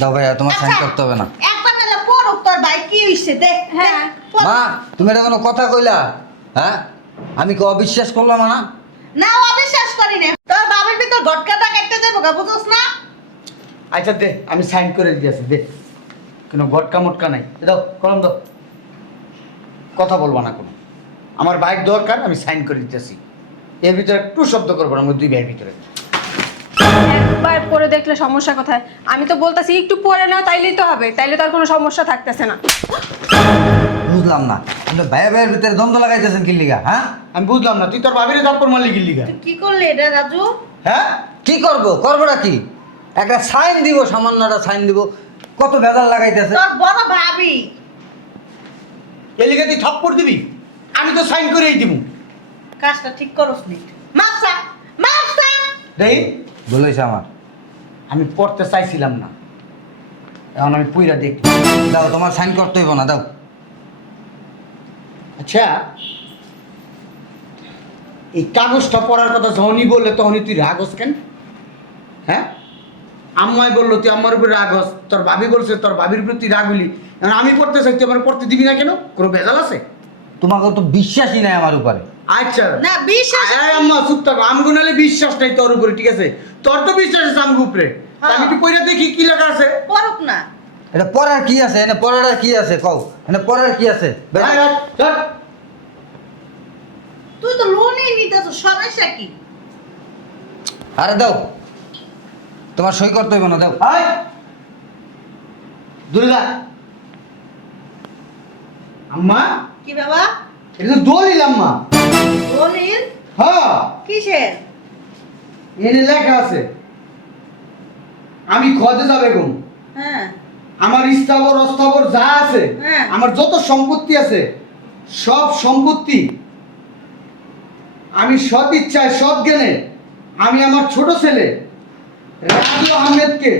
দাও ভাইয়া, তোমার সাইন করতে হবে না। একবার নালে পড়ুক তোর ভাই কি হইছে দে। হ্যাঁ। মা, তুমি এটা কোনো কথা কইলা? হ্যাঁ, আমি কি অবিশ্বাস করলাম না? না অবিশ্বাস করি না। তোর বাবার ভিতর গটকাটা কাটতে দেবো গা, বুঝছস না? আচ্ছা দে, আমি সাইন করে দিয়েছি, দে। কোনো গটকা মটকা নাই, দাও কলম দাও। কথা বলবো না কোনো। আমার বাইক দরকার, আমি সাইন করে দিতেছি। এর ভিতরে একটু শব্দ করবো না, আমার দুই ভাইয়ের ভিতরে। একবার পরে দেখলে সমস্যা কোথায়? আমি তো বলতাছি একটু পরে নাও, তাইলেই তো হবে, তাইলে তো আর কোনো সমস্যা থাকতেছে না। বুঝলাম না, আপনি ভাইয়া ভাইয়ের ভিতরে দ্বন্দ্ব লাগাইতেছেন কি লিগা? হ্যাঁ, আমি বুঝলাম না, তুই তোর ভাবিরে থাপ্পড় মারলি কি লিগা? তুই কি করলি এটা রাজু? হ্যাঁ, কি করবো? করবোটা কি? একটা সাইন দিব, সামান্য একটা সাইন দিব, কত ভেজাল লাগাইতেছে। তোর বড় ভাবি। এর লিগে তুই থাপ্পড় দিবি? আমি তো সাইন করেই দিব। কাজটা ঠিক করস নি। মাপসা মাপসা। দেখি, বলেছে আমার। আমি পড়তে চাইছিলাম না, এখন আমি পুইরা দেখি। দাও, তোমার সাইন করতে হইব না, দাও। আচ্ছা, এই কাগজটা পড়ার কথা যখনই বললে তখনই তুই রাগস কেন? হ্যাঁ, আম্মাই বললো তুই আম্মার উপরে রাগস, তোর ভাবি বলছে তোর ভাবির উপরে তুই রাগ হলি। এখন আমি পড়তে চাই, তুই আমার পড়তে দিবি না কেন? কোনো ভেজাল আছে? তোমাকে তো বিশ্বাসই নাই আমার উপরে। আচ্ছা না বিশ্বাস। এই আম্মা চুপ থাকো, আমগো নালে বিশ্বাস নাই তোর উপরে, ঠিক আছে? তোর তো বিশ্বাস আছে আমগো উপরে। তা আমি একটু পড়ে দেখি কি লেখা আছে। পড়ুক না। এটা পড়ার কি আছে? এনে পড়ার কি আছে কও? এনে পড়ার কি আছে? হ্যাঁ, হ্যাঁ, চল। তুই তো লোনই নিতেছ, সমস্যা কি? আরে দাও, তোমার সই করতে হইব না, দাও। হাই দুর্গা আম্মা, কি বাবা? এটা তো দলিল আম্মা। দলিল? হ্যাঁ, কিসের? এনে লেখা আছে আমি খোয়াজা বেগম, হ্যাঁ আমার স্থাবর অস্থাবর যা আছে, হ্যাঁ। আমার যত সম্পত্তি আছে, সব সম্পত্তি আমি সৎ ইচ্ছায় সৎ জ্ঞানে আমি আমার ছোট ছেলে রাজু আহমেদকে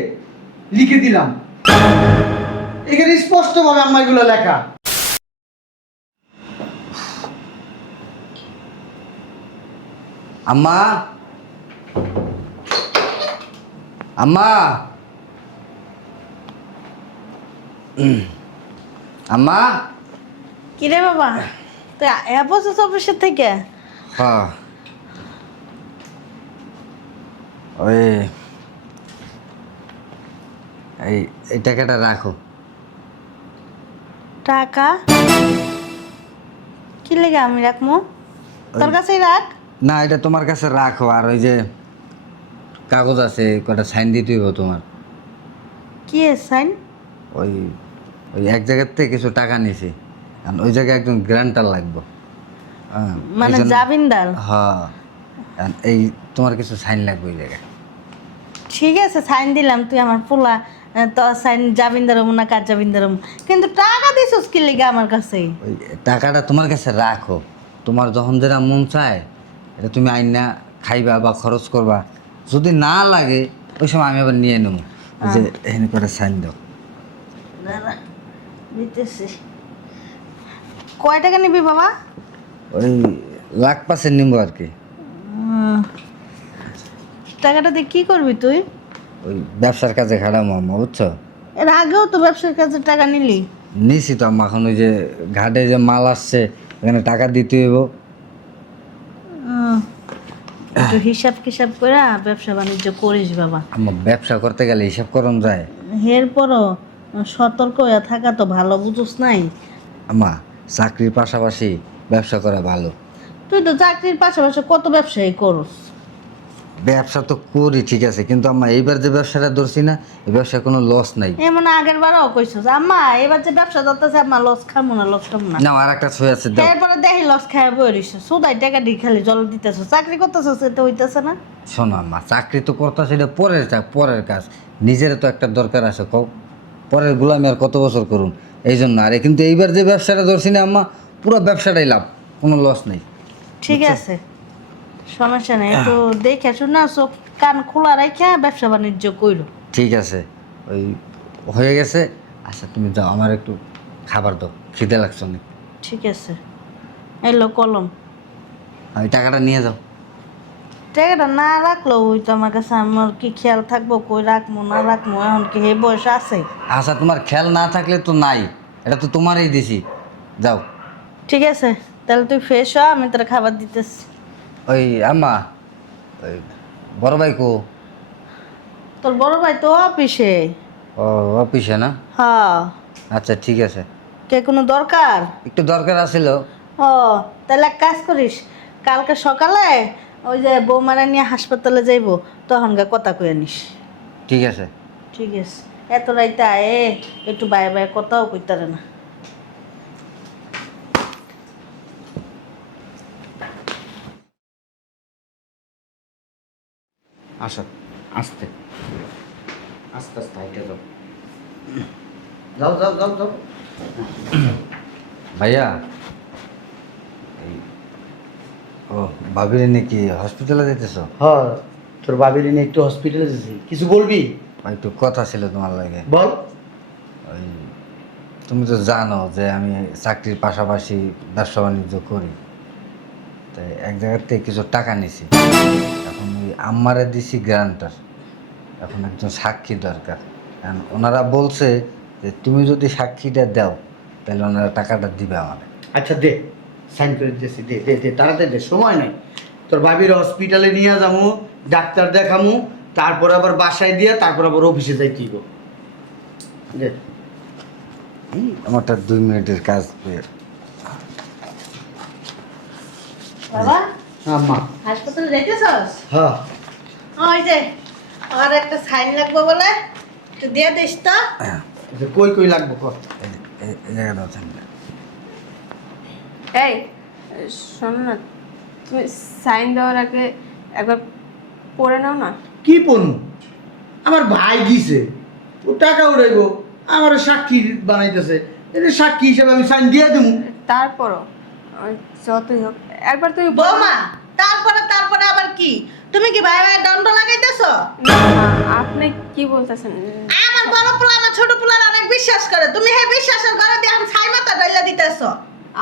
লিখে দিলাম। এখানে স্পষ্টভাবে আম্মা এগুলো লেখা। আম্মা, আম্মা, আম্মা। কি রে বাবা? তুই বছর অফিসের থেকে? হ্যাঁ, ওই এই এই টাকাটা রাখো। টাকা কি লেগে আমি রাখবো? তোর কাছেই রাখ। না, এটা তোমার কাছে রাখো। আর ওই যে কাগজ আছে, কটা সাইন দিতে হইব তোমার। কি সাইন? ওই ওই এক জায়গার থেকে কিছু টাকা নিছি, কারণ ওই জায়গায় একজন গ্রান্টার লাগবে। হ্যাঁ, মানে জামিনদার? হ্যাঁ, কারণ এই তোমার কিছু সাইন লাগবে ওই জায়গায়। ঠিক আছে সাইন দিলাম, তুই আমার পোলা, তো সাইন জামিনদার হবো না কার জামিনদার হবো, কিন্তু টাকা দিছিস কি লেগে আমার কাছে? ওই টাকাটা তোমার কাছে রাখো, তোমার যখন যেটা মন চায় এটা তুমি আইনা খাইবা বা খরচ করবা। যদি না লাগে ওই সময় আমি আবার নিয়ে নেবো। যে এখানে করে সাইন দাও। দাঁড়া, দিতেছি। কয় টাকা নিবি বাবা? ওই 1,05,000 নিবো আর কি। টাকাটা দিয়ে কি করবি তুই? ওই ব্যবসার কাজে খাটাবো আম্মা, বুঝছো? এর আগেও তো ব্যবসার কাছে টাকা নিলি। নিছি তো আম্মা, এখন ওই যে ঘাটে যে মাল আসছে এখানে টাকা দিতে হইব। একটু হিসাব কিসাব করে ব্যবসা বাণিজ্য করিস বাবা। আম্মা, ব্যবসা করতে গেলে হিসাব করন যায়? এরপরও সতর্ক হয়ে থাকা তো ভালো, বুঝোস নাই? আম্মা, চাকরির পাশাপাশি ব্যবসা করা ভালো। তুই তো চাকরির পাশাপাশি কত ব্যবসায়ী করস। ব্যবসা তো করি ঠিক আছে, কিন্তু আম্মা এইবার যে ব্যবসাটা ধরছি না, এই ব্যবসায় কোনো লস নাই। এমন আগের বারও কইছস আম্মা এবার যে ব্যবসা ধরতেছে আম্মা লস খামো না, লস খামো না। না, আর একটা ছয় আছে, দাও। এরপরে দেখি লস খায় বইরিস, সুদাই টাকা দিয়ে খালি জল দিতেছ, চাকরি করতেছ এটা হইতেছে না। শোনো আম্মা, চাকরি তো করতেছে, এটা পরের কাজ। নিজের তো একটা দরকার আছে, কও। পরের গুলামি আর কত বছর করুন, এই জন্য। আরে কিন্তু এইবার যে ব্যবসাটা ধরছি না আম্মা, পুরো ব্যবসাটাই লাভ, কোনো লস নেই। ঠিক আছে, সমস্যা নেই, একটু দেখে শুনে চোখ কান খোলা রাখা ব্যবসা বাণিজ্য কইরো। ঠিক আছে, ওই হয়ে গেছে। আচ্ছা তুমি যাও, আমার একটু খাবার দাও, খিদে লাগছে অনেক। ঠিক আছে, এলো কলম। ওই টাকাটা নিয়ে যাও। টাকাটা না রাখলেও ওই তো আমার কাছে আমার কি খেয়াল থাকবো কই রাখবো না রাখবো এখন কি হে বয়স আছে। আচ্ছা তোমার খেয়াল না থাকলে তো নাই, এটা তো তোমারই দিছি। যাও। ঠিক আছে তাহলে তুই ফ্রেশ হ, আমি তোর খাবার দিতেছি। ওই আম্মা, ওই বড় ভাই কো? তোর বড় ভাই তো অফিসে। ও অফিসে না? হ্যাঁ। আচ্ছা ঠিক আছে। কে কোনো দরকার? একটু দরকার আছিল। ও তাহলে এক কাজ করিস, কালকে সকালে ওই যে বৌমারা নিয়ে হাসপাতালে যাইবো তখনকার কথা কয়ে নিস। ঠিক আছে। ঠিক আছে। এত রাইতে আয়ে একটু বায়ে বায়ে কথাও কইতারে না। আসো, আস্তে আস্তে আস্তে হাইটে যাও। যাও যাও যাও যাও। ভাইয়া, এই ও ভাবির নাকি হসপিটালে যাইতেছ? হ্যাঁ, তোর বাবির নিয়ে একটু হসপিটালে যেছি, কিছু বলবি? একটু কথা ছিল তোমার লাগে। বল। ওই তুমি তো জানো যে আমি চাকরির পাশাপাশি ব্যবসা বাণিজ্য করি, তাই এক জায়গার থেকে কিছু টাকা নিছি। এখন ওই আম্মারে দিছি গ্রান্টার, এখন একজন সাক্ষী দরকার। কারণ ওনারা বলছে যে তুমি যদি সাক্ষীটা দাও তাহলে ওনারা টাকাটা দিবে আমাদের। আচ্ছা দে, সাইন করে দিতেছি, দে দে দে, তাড়াতাড়ি দে, সময় নাই। তোর বাবির হসপিটালে নিয়ে যাবো, ডাক্তার দেখামু, তারপর আবার বাসায় দিয়ে তারপর আবার অফিসে যাই কি গো। দে। আমারটা 2 মিনিটের কাজ। বাবা আম্মা। হাসপাতালে যাইতেছস? হ্যাঁ। ওই যে আর একটা সাইন লাগবে বলে একটু দিয়ে দিস তো। আচ্ছা, কই কই লাগবো কর। এই জায়গাটা আছেন। এই শোনো না, তুমি সাইন দেওয়ার আগে একবার পড়ে নাও না। কি পড়ু? আমার ভাই দিছে, ও টাকা উড়াইবো, আমার সাক্ষী বানাইতেছে, এটা সাক্ষী হিসেবে আমি সাইন দিয়ে দেবো। তারপরও যতই হোক একবার তুমি বৌমা তারপরে তারপরে আবার কি? তুমি কি ভাই ভাই দণ্ড লাগাইতেছো? না, আপনি কি বলতেছেন? আমার বড় পোলা আমার ছোট পোলার অনেক বিশ্বাস করে, তুমি হে বিশ্বাসের ঘরে দিয়ে এখন ছাই মাথা ডাইলা দিতেছো।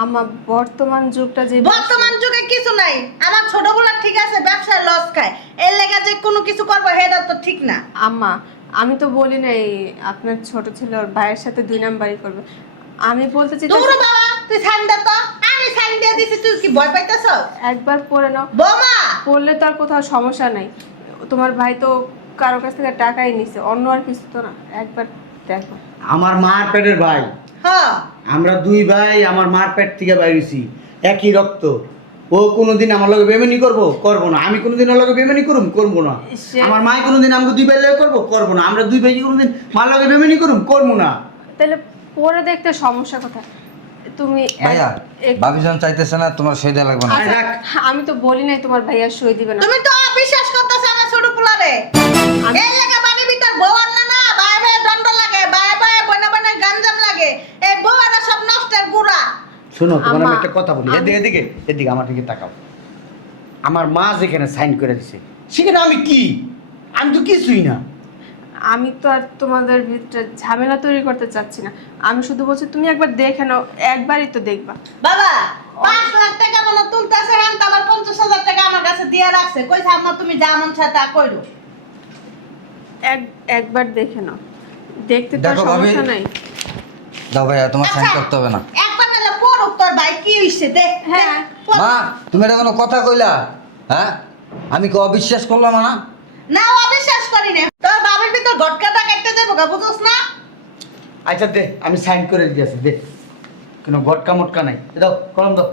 আমার বর্তমান যুগটা যে বর্তমান যুগে কিছু নাই, আমার ছোট পোলা ঠিক আছে ব্যবসায় লস খায়, এর লেগে যে কোনো কিছু করবো হেটা তো ঠিক না। আম্মা, আমি তো বলি নাই আপনার ছোট ছেলে ওর ভাইয়ের সাথে 2 নাম্বারই করবে। আমি বলতে চাই দূর বাবা, তুই সাইন দে তো, আমি সাইন দিয়ে দিছি, তুই কি ভয় পাইতেছস? একবার পড়ে নাও। বৌমা পড়লে তো আর কোথাও সমস্যা নাই। তোমার ভাই তো কারো কাছ থেকে টাকাই নিছে, অন্য আর কিছু তো না। একবার দেখো। আমার মার পেটের ভাই, হ্যাঁ আমরা 2 ভাই, আমার মার পেট থেকে বাইরেছি, একই রক্ত। ও কোনোদিন আমার লগে বেমানি করবো? করবো না। আমি কোনোদিন ওর লগে বেমানি করুম? করবো না। আমার মা কোনোদিন আমাকে 2 ভাই লগে করবো? করবো না। আমরা 2 ভাই কি কোনোদিন মার লগে বেমানি করুম? করবো না। তাহলে পড়ে দেখতে সমস্যা কোথায়? তুমি ভাইয়া, ভাবিজন চাইতেছে না তোমার সই দেওয়া লাগবে না। আচ্ছা, রাখ। আমি তো বলি নাই তোমার ভাইয়া সই দিবে না। তুমি তো বিশ্বাস করতেছ আমার ছোট পোলারে, এই লেগে বাড়ির ভিতর বউ আনলে না ভাই ভাই দণ্ড লাগে, ভাই ভাই বনে বনে গাঞ্জাম লাগে, এই বউরা সব নষ্টের গুড়া। শোনো, তোমার আমি আম্মা, একটা কথা বলি, এদিকে এদিকে এদিকে আমার দিকে তাকাও। আমার মা যেখানে সাইন করে দিছে সেখানে আমি কি? আমি তো কিছুই না। আমি তো আর তোমাদের ভিতরে ঝামেলা তৈরি করতে চাচ্ছি না। আমি শুধু বলছি তুমি একবার দেখে নাও, একবারই তো দেখবা। বাবা 5 লাখ টাকা মনে তুলতেছে, হ্যাঁ তারপর 50,000 টাকা আমার কাছে দিয়ে রাখছে, কইছে আম্মা তুমি যা মন চায় তা কইরো। একবার দেখে নাও, দেখতে তো আর দেখো ভাবি, সমস্যা নাই। দাও ভাইয়া, তোমার সাইন আচ্ছা, করতে হবে না। একবার নালে পড়ুক তোর ভাই কি হইছে দেখ। হ্যাঁ। মা, তুমি এটা কোনো কথা কইলা? হ্যাঁ, আমি কি অবিশ্বাস করলাম না? না অবিশ্বাস করি না, তোর বাবার ভিতর গটকাটা কেটে দেবো গা, বুঝছস না? আচ্ছা দে, আমি সাইন করে দিয়েছি, দে। কোনো গটকা মটকা নাই, দাও কলম দাও।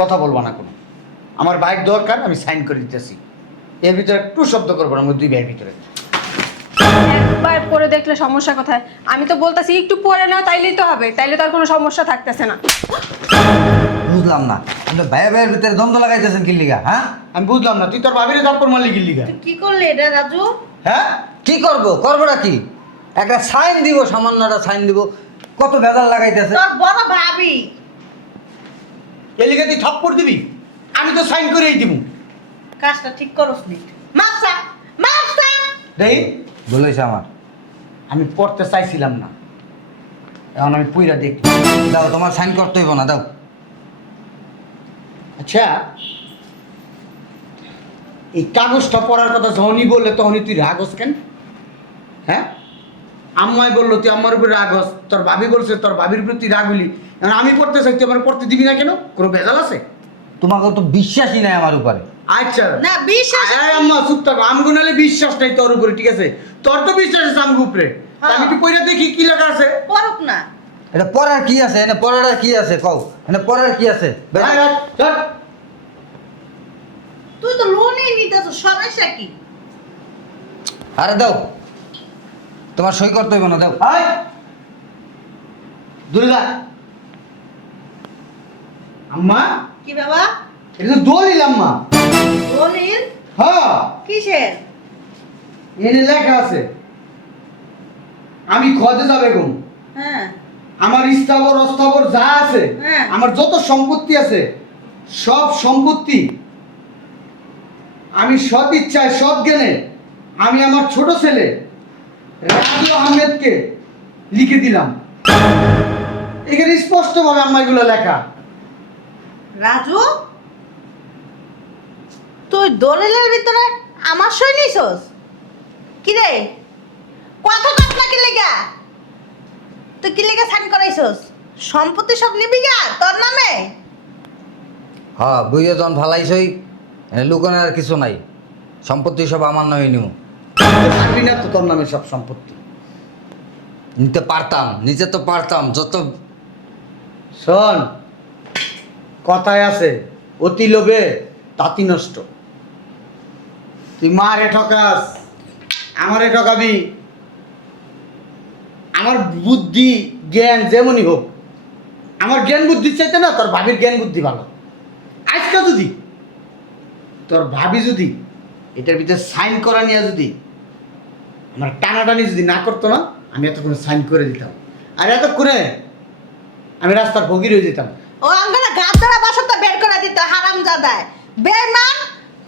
কথা বলবো না কোনো। আমার বাইক দরকার, আমি সাইন করে দিতেছি। এর ভিতরে একটু শব্দ করবো না, আমার 2 ভাইয়ের ভিতরে। একবার পরে দেখলে সমস্যা কোথায়? আমি তো বলতাছি একটু পরে নাও, তাইলেই তো হবে, তাইলে তো আর কোনো সমস্যা থাকতেছে না। বুঝলাম না, আপনি ভাইয়া ভাইয়ের ভিতরে দ্বন্দ্ব লাগাইতেছেন কি লিগা? হ্যাঁ, আমি বুঝলাম না, তুই তোর ভাবিরে থাপ্পড় মারলি কি লিগা? তুই কি করলি এটা রাজু? হ্যাঁ, কি করবো? করবোটা কি? একটা সাইন দিব, সামান্য একটা সাইন দিব, কত ভেজাল লাগাইতেছে। তোর বড় ভাবি। এ লিগা তুই থাপ্পড় দিবি? আমি তো সাইন করেই দিব। কাজটা ঠিক করস নি, মাপসা মাপসা। দেখি, বলেছে আমার। আমি পড়তে চাইছিলাম না, এখন আমি পুইরা দেখি। দাও, তোমার সাইন করতে হইব না, দাও। আচ্ছা, এই কাগজটা পড়ার কথা যখনই বললে তখনই তুই রাগস কেন? হ্যাঁ, আম্মাই বললো তুই আম্মার উপরে রাগস, তোর ভাবি বলছে তোর ভাবির প্রতি রাগ হলি, এখন আমি পড়তে চাই তুই আমার পড়তে দিবি না কেন? কোনো ভেজাল আছে? তোমাকে তো বিশ্বাসই নাই আমার উপরে। আচ্ছা না বিশ্বাস আয় আম্মা চুপ থাকো, আমগো নালে বিশ্বাস নাই তোর উপরে, ঠিক আছে? তোর তো বিশ্বাস আছে আমগো উপরে, তা আমি একটু পড়ে দেখি কি লেখা আছে। পড়ুক না। এটা পড়ার কি আছে? এনে পড়ার কি আছে কও? এনে পড়ার কি আছে? আয়, আয়, চল। তুই তো লোনই নিতেছ, সমস্যা কি? আরে দাও, তোমার সই করতে হইব না, দাও। আয় দুর্গা আম্মা, কি বাবা? এটা তো দলিল আম্মা। দলিল? হ্যাঁ, কিসের? এনে লেখা আছে আমি খোয়াজা বেগম, হ্যাঁ আমার স্থাবর অস্থাবর যা আছে, হ্যাঁ। আমার যত সম্পত্তি আছে সব সম্পত্তি আমি সৎ ইচ্ছায় সৎ জ্ঞানে আমি আমার ছোট ছেলে রাজু আহমেদকে লিখে দিলাম। এখানে স্পষ্টভাবে আম্মা এগুলো লেখা। রাজু, তুই দলিলের ভিতরে আমার সই নিছস? কি রে, কথা কাট না কি লেগা? তুই কি লেগা সাইন করাইছস? সম্পত্তি সব নিবি গা তোর নামে? হ্যাঁ, বুঝে যখন ফালাইছই, এনে লুকানোর আর কিছু নাই। সম্পত্তি সব আমার নামে নিব। পারবি না তো তোর নামে সব সম্পত্তি নিতে পারতাম, নিতে তো পারতাম। যত শোন, কথায় আছে অতি লোভে তাঁতি নষ্ট। তুই মারে ঠকাস, আমারে ঠকাবি। আমার বুদ্ধি জ্ঞান যেমনই হোক, আমার জ্ঞান বুদ্ধি চাইতে না তোর ভাবির জ্ঞান বুদ্ধি ভালো। আজকে যদি তোর ভাবি যদি এটার ভিতরে সাইন করা নিয়ে যদি আমার টানাটানি যদি না করতো না, আমি এতক্ষণ সাইন করে দিতাম, আর এতক্ষণে আমি রাস্তার ফকির হয়ে যেতাম। ও আঙ্গারা গাছ ধরা বাসনটা বের করে দিত, হারামজাদায় বেঈমান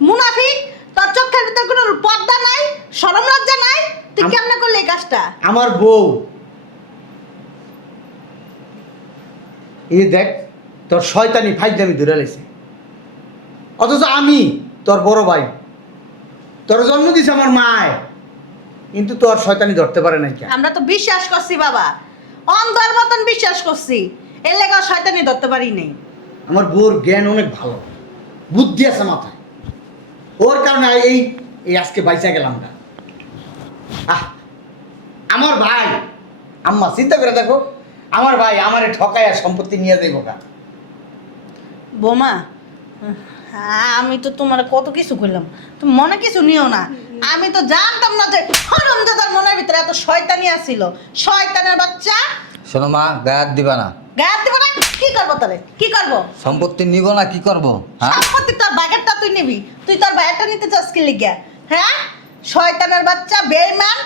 মুনাফিক। তোর চোখের ভিতর কোনো পর্দা নাই, শরম লজ্জা নাই। তুই কেমনে করলি এই কাজটা? আমার বউ, এই দেখ তোর শয়তানি ফাইজদামি ধরে লেছে, অথচ আমি তোর বড় ভাই, তোর জন্ম দিছে আমার মায়, কিন্তু তোর শয়তানি ধরতে পারে নাই কেন? আমরা তো বিশ্বাস করছি বাবা, অন্ধর মতন বিশ্বাস করছি, এর লেগে শয়তানি ধরতে পারি নাই। আমার বউর জ্ঞান অনেক ভালো, বুদ্ধি আছে মাথায়, ওর কারণে এই এই আজকে বাইচা গেলাম না। আমার ভাই, আম্মা চিন্তা করে দেখো, আমার ভাই আমারে ঠকায় আর সম্পত্তি নিয়ে যাইব কা। বোমা, আমি তো তোমার কত কিছু করলাম, তুমি মনে কিছু নিও না। আমি তো জানতাম না যে হারামজাদার মনের ভিতরে এত শয়তানি আছিল। শয়তানের বাচ্চা। শোনো মা, গায়ে দিবা না। গায়ে দিব না? কি করবো তাহলে? কি করবো? সম্পত্তি নিব না, কি করব? হ্যাঁ, সম্পত্তি তোর বাগেরটা তুই নিবি, তুই তোর বাগেরটা নিতে চাস কি লিগা? হ্যাঁ, শয়তানের বাচ্চা, বেঈমান,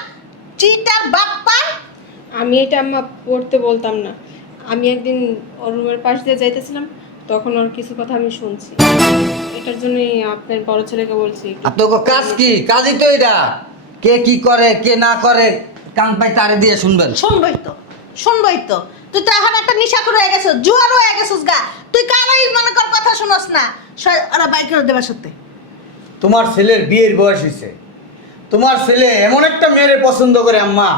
চিটার বাপ্পা। আমি এটা আম্মা পড়তে বলতাম না। আমি একদিন ওর রুমের পাশ দিয়ে যাইতেছিলাম, তখন ওর কিছু কথা আমি শুনছি। এটার জন্যই আপনার বড় ছেলেকে বলছি। আপনার কাজ কি? কাজই তো এটা। কে কি করে কে না করে কান পাই তারে দিয়ে শুনবেন। শুনবই তো, শুনবই তো। তুই তো এখন একটা নিশা করে হয়ে গেছিস, জুয়ার হয়ে গেছিস গা। তুই কারোই মনে কর কথা শুনস না। ওরা বাইক করে দেবার সত্যি। তোমার ছেলের বিয়ের বয়স হয়েছে, তোমার ছেলে এমন একটা মেয়েরে পছন্দ করে আম্মা,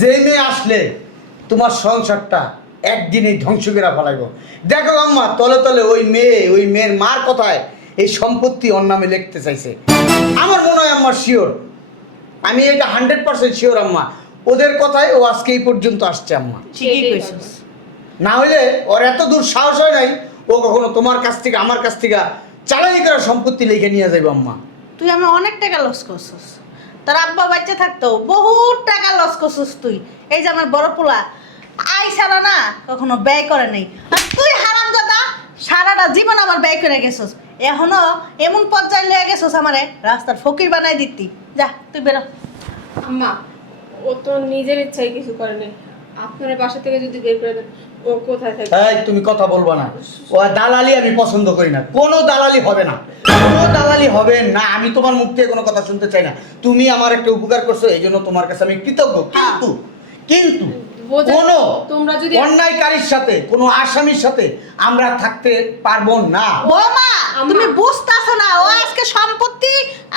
যে মেয়ে আসলে তোমার সংসারটা একদিনেই ধ্বংস করে ফেলাইব। দেখো আম্মা, তলে তলে ওই মেয়ের মার কথায় এই সম্পত্তি ওর নামে লিখতে চাইছে। আমার মনে হয় আম্মা শিওর, আমি এটা 100% শিওর আম্মা, ওদের কথায় ও আজকে এই পর্যন্ত আসছে আম্মা। ঠিকই সেটাই কইছিস। করবো। না হইলে ওর এত দূর সাহস হয় নাই, ও কখনো তোমার কাছ থেকে আমার কাছ থেকে চালানি করা সম্পত্তি লিখে নিয়ে যাইব আম্মা। তুই আমার অনেক টাকা লস করছিস। তোর আব্বা বাচ্চা থাকতো বহুত টাকা লস করছিস তুই। এই যে আমার বড় পোলা আই ছাড়া না কখনো ব্যয় করে নাই। আর তুই হারামজাদা সারাটা জীবন আমার ব্যয় করে গেছিস। এখনো এমন পর্যায়ে লয়ে গেছিস আমারে রাস্তার ফকির বানাই দিতি। যা তুই বেরো। আম্মা, ও তো নিজের ইচ্ছায় কিছু করে নাই। আপনারা বাসা থেকে যদি বের করে দেন, ও কোথায় থাকবে? এই তুমি কথা বলবা না, ও দালালি আমি পছন্দ করি না, কোনো দালালি হবে না, কোনো দালালি হবে না। আমি তোমার মুখ থেকে কোনো কথা শুনতে চাই না। তুমি আমার একটা উপকার করছো, এই জন্য তোমার কাছে আমি কৃতজ্ঞ। কিন্তু কিন্তু কোনো তোমরা যদি অন্যায়কারীর সাথে, কোনো আসামির সাথে আমরা থাকতে পারবো না। বৌমা আম্মা। তুমি বুঝতাছো না ও আজকে সম্পত্তি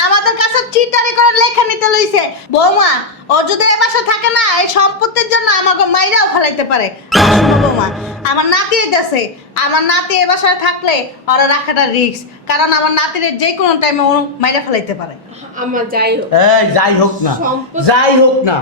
আমাদের কাছে চিটারি করে লেখা নিতে লইছে বৌমা। ও যদি এ বাসা থাকে না এই সম্পত্তির জন্য আমাকে মাইরাও ফেলাইতে পারে। শোনো বৌমা, আমার নাতি দেশে, আমার নাতি এ বাসায় থাকলে ওরা রাখাটা রিস্ক, কারণ আমার নাতির যে কোনো টাইমে ও মাইরা ফেলাইতে পারে। আমার যাই হোক, এই যাই হোক না, সম্পত্তি- যাই হোক না,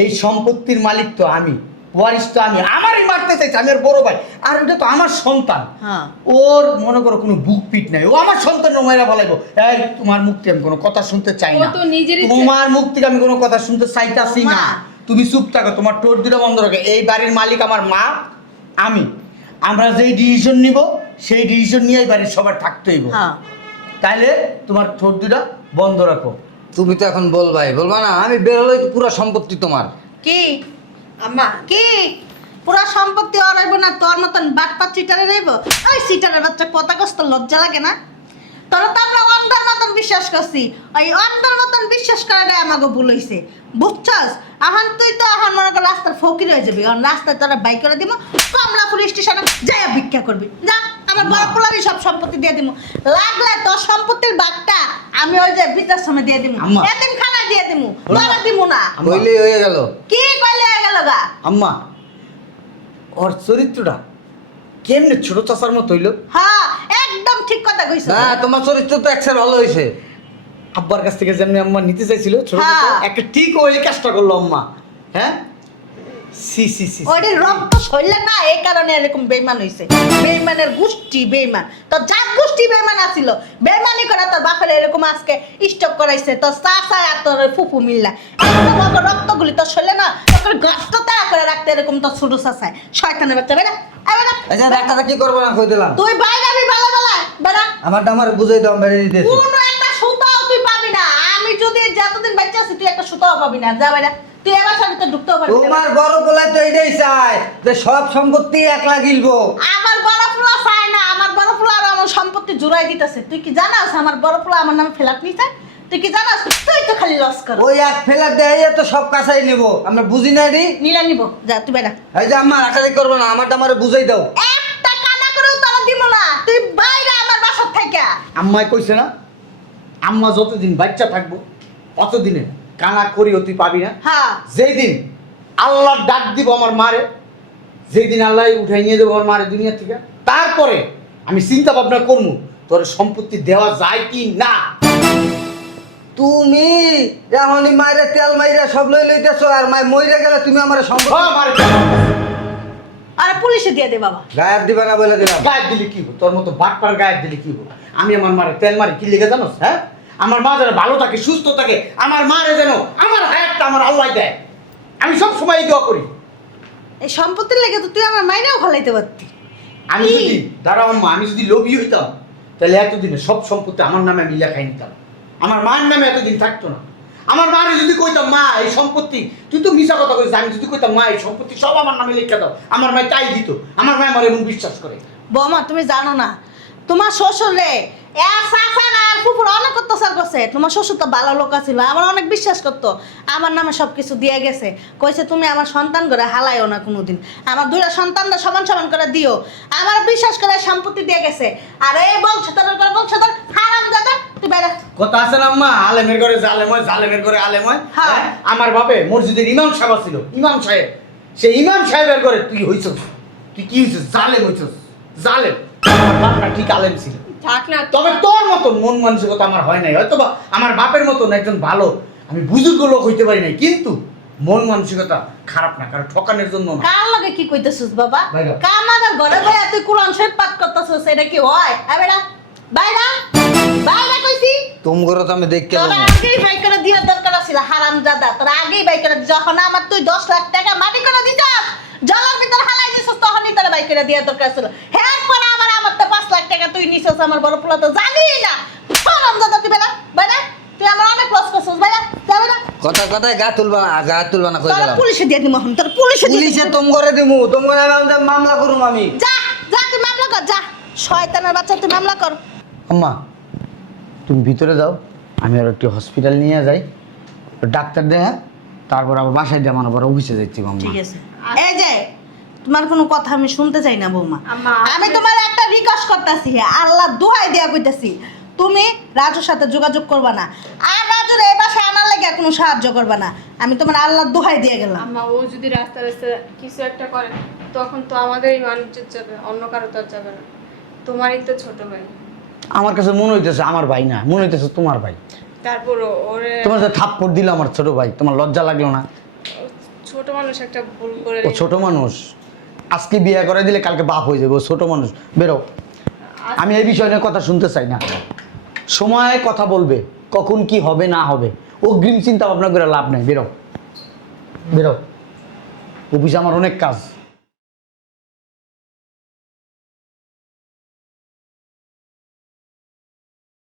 এই সম্পত্তির মালিক তো আমি, ওয়ারিস তো আমি। আমারই মারতে চাইছে, আমি ওর বড় ভাই, আর ওটা তো আমার সন্তান। হ্যাঁ। ওর মনে করো কোনো বুক পিট নাই, ও আমার সন্তান মেয়েরা বলাইবো। এই তোমার মুখ থেকে আমি কোনো কথা শুনতে চাই ও না, তো নিজেরই তোমার মুখ থেকে আমি কোনো কথা শুনতে চাইতাছি না। মা। তুমি চুপ থাকো, তোমার ঠোঁট দুটো বন্ধ রাখো। এই বাড়ির মালিক আমার মা, আমি। আমরা যেই ডিসিশন নিব সেই ডিসিশন নিয়ে এই বাড়ির সবার থাকতে হইব। হ্যাঁ। তাইলে তোমার ঠোঁট দুটো বন্ধ রাখো। তুমি তো এখন বলবাই, বলবা না? আমি বেরোলেই তো পুরো সম্পত্তি তোমার। কি আম্মা কি পুরা সম্পত্তি অরাইব না তোর মতন বাটপা চিটারে রইব? ওই চিটারের বাচ্চা কথা কষ্ট লজ্জা লাগে না? তোরা তো আমরা অন্ধের মতন বিশ্বাস করছি, ওই অন্ধের মতন বিশ্বাস করাটাই আমাকে ভুল হইছে, বুঝছস? এখন তুই তো এখন মনে কর রাস্তার ফকির হয়ে যাবি, এখন রাস্তায় তোরা বাইক করে দিব, কমলাপুর স্টেশনে যাই ভিক্ষা করবি, যা আমার বড় পোলারই সব সম্পত্তি দিয়ে দিব। লাগলে তোর সম্পত্তির ভাগটা আমি ওই যে বৃদ্ধাশ্রমে দিয়ে দিব, আম্মা। এদিন খানা দিয়ে দিব, তোরা দিব না। আম্মা। কইলেই হয়ে গেল। কি কইলে হয়ে গেল গা? আম্মা, ওর চরিত্রটা কেমনে ছোট চাচার মতো হইলো? হ্যাঁ, একদম ঠিক কথা কইছো। না, তোমার চরিত্র তো একসাথে ভালো হয়েছে। আব্বার কাছ থেকে যেমনি আম্মা নিতে চাইছিল ছোট ছোট, হ্যাঁ। একটা ঠিক ওই কাজটা করলো আম্মা। হ্যাঁ, সি সি সি। ওইটি রক্ত সইলে না, এই কারণে এরকম বেইমান হইছে। বেইমানের গোষ্ঠী বেইমান, তোর জাত গোষ্ঠী বেইমান আছিল। বেইমানি করে তোর বাপের এরকম আজকে স্টপ করাইছে তোর চাচা আর তোর ওই ফুফু মিল্লা। একদম ওকে রক্তগুলি তোর সইলে না, তোর গাছটা তাড়া করে রাখতে এরকম তোর ছোট চাচায়। শয়তানের বাচ্চা বেড়া, বেড়া। আচ্ছা, ডাক্তারটা কি করবো না কই দিলাম। তুই বাইরে আমি ভালো বেলা বেড়া। আমার বুঝাই দাও, বেরিয়ে দিতেছি। কোনো একটা সুতাও তুই পাবি না। আমি যদি যতদিন বাচ্চা আছি তুই একটা সুতাও পাবি না, যা বাইরে। তুই এবার সাথে ঢুকতেও পারবি না। তোমার বড় পোলায় তো এটাই চায় যে সব সম্পত্তি একলা গিলবো। আমার বড় পোলা চায় না, আমার বড় পোলা আর আমার সম্পত্তি জুড়াই দিতেছে। তুই কি জানাস আমার বড় পোলা আমার নামে ফ্ল্যাট নিতে? তুই কি জানাস? তুই তো খালি লস কর। ওই এক ফেলার দেয় তো সব কাছাই নেব, আমরা বুঝি না রে। নিলা নিব, যা তুই বেড়া। এই যে আম্মা রাখারি করবো না, আমার বুঝাই দাও। একটা কানা করেও তোরা দিব না, তুই বাইরে আমার বাসার থেকে। আম্মাই কইছে না, আম্মা যতদিন বাচ্চা থাকবো অতদিনে কানা করিও তুই পাবি না। হ্যাঁ, যেই দিন আল্লাহ ডাক দিব আমার মারে, যেই দিন আল্লাহ উঠাই নিয়ে দেবো আমার মারে দুনিয়া থেকে, তারপরে আমি চিন্তা ভাবনা করবো তোর সম্পত্তি দেওয়া যায় কি না। তুমি এমনই মাইরে তেল মাইরে সব লই লইতেছো, আর মাই মইরে গেলে তুমি আমার সম্পত্তি হ্যাঁ, মারে আরে পুলিশে দিয়ে দে বাবা। গায়েব দিবা না বলে দিলাম। গায়ে দিলে কি হবো? তোর মতো বাটপার গায়ে দিলে কি হবো? আমি আমার মারে তেল মারি কি লেগে জানোস? হ্যাঁ, আমার মা যেন ভালো থাকে, সুস্থ থাকে, আমার মারে যেন আমার হায়াতটা আমার আল্লাহ দেয়, আমি সব সময় দোয়া করি। এই সম্পত্তির লেগে তো তুই আমার মাইনেও ফলাইতে পারতি। আমি কি? যদি দাঁড়াও আম্মা, আমি যদি লোভী হইতাম তাহলে এতদিনে সব সম্পত্তি আমার নামে আমি লেখাই নিতাম, আমার মার নামে এতদিন থাকতো না। আমার মারে যদি কইতাম মা এই সম্পত্তি, তুই তো মিশা কথা কইছিস, আমি যদি কইতাম মা এই সম্পত্তি সব আমার নামে লিখে দাও, আমার মায় তাই দিত। আমার মায় আমার এমন বিশ্বাস করে। বৌমা তুমি জানো না, তোমার শ্বশুর রে এর চাচা না আর ফুফুর অনেক অত্যাচার করছে। তোমার শ্বশুর তো ভালো লোক ছিল, আমার অনেক বিশ্বাস করতো, আমার নামে সব কিছু দিয়ে গেছে। কইছে তুমি আমার সন্তান করে হালাইও না কোনোদিন, আমার দুইটা সন্তানরা সমান সমান করে দিও। আমার বিশ্বাস করে সম্পত্তি দিয়ে গেছে। আর এই বংশধর হারাম দাদা তুই বেড়া। কথা আছে না আম্মা, আলেমের ঘরে জালেম হয়, জালেমের ঘরে আলেম হয়। হ্যাঁ। হ্যাঁ, আমার বাপে মসজিদের ইমাম সাহেব ছিল, ইমাম সাহেব, সেই ইমাম সাহেবের ঘরে তুই হইছস, তুই কি হইছস? জালেম হইছস, জালেম। আমার বাপটা ঠিক আলেম ছিল, থাক না। তবে তোর মতন মন মানসিকতা আমার হয় নাই। হয়তো বা আমার বাপের মতন একজন ভালো আমি বুজুর্গ লোক হইতে পারি নাই, কিন্তু মন মানসিকতা খারাপ না, কারণ ঠকানোর জন্য না। কার লগে কি কইতেছিস বাবা? বাইরা। কামাদের ঘরে বইয়া তুই কোরআন শরীফ পাঠ করতেছিস, এটা কি হয়? হ্যাঁ বেড়া, বাইরা বাইরা কইছি। তুমি করে তো আমি দেখতে তোরা আগেই বাই করে দিয়া দরকার ছিল হারামজাদা, তোরা আগেই বাই করে, যখন আমার তুই 10 লাখ টাকা মাটি করে দিছস, জলের ভিতর হালাই দিছস, তখনই তোরা বাই করে দিয়া দরকার ছিল। হ্যাঁ পরে আমার তো 5 লাখ টাকা তুই নিছস, আমার বড় পোলা তো জানি না। হারামজাদা তুই বেড়া বাইরা, তুই আমার অনেক লস করছস বাইরা, যা বাইরা। কথায় গা তুলবা না কই তোরা দিলাম। পুলিশে দিয়ে দিমু, তোরা পুলিশে দিয়ে পুলিশে তুমি করে দিমু, তুমি করে আমি মামলা করুম আমি। যা যা তুই মামলা কর, যা শয়তানের বাচ্চা তুই মামলা কর। আম্মা তুমি ভিতরে যাও, আমি আর একটু হসপিটাল নিয়ে যাই, ডাক্তার দেয়া, তারপর আবার বাসায় দিয়ে আমার আবার অফিসে যাচ্ছি। আম্মা ঠিক আছে, এই যে তোমার কোনো কথা আমি শুনতে চাই না বৌমা। আম্মা, আমি তোমার একটা রিকোয়েস্ট করতেছি, আল্লাহ দোহাই দিয়া কইতাছি, তুমি রাজুর সাথে যোগাযোগ করবা না, আর রাজুর এই বাসায় আনার লাগে কোনো সাহায্য করবা না। আমি তোমার আল্লাহ দোহাই দিয়ে গেলাম। আম্মা, ও যদি রাস্তা কিছু একটা করে তখন তো আমাদেরই মানুষের যাবে, অন্য কারো তো আর যাবে না। তোমারই তো ছোট ভাই। আমার কাছে মনে হইতেছে আমার ভাই না, মনে হইতেছে তোমার ভাই। তারপর ওরে তোমার যে থাপ্পড় দিল আমার ছোট ভাই, তোমার লজ্জা লাগলো না? ছোট মানুষ একটা ভুল করে ও ছোট মানুষ, আজকে বিয়ে করে দিলে কালকে বাপ হয়ে যাবে। ও ছোট মানুষ, বেরো। আমি এই বিষয় নিয়ে কথা শুনতে চাই না। সময় কথা বলবে, কখন কি হবে না হবে অগ্রিম চিন্তা ভাবনা করে লাভ নাই। বেরো বেরো, অফিসে আমার অনেক কাজ।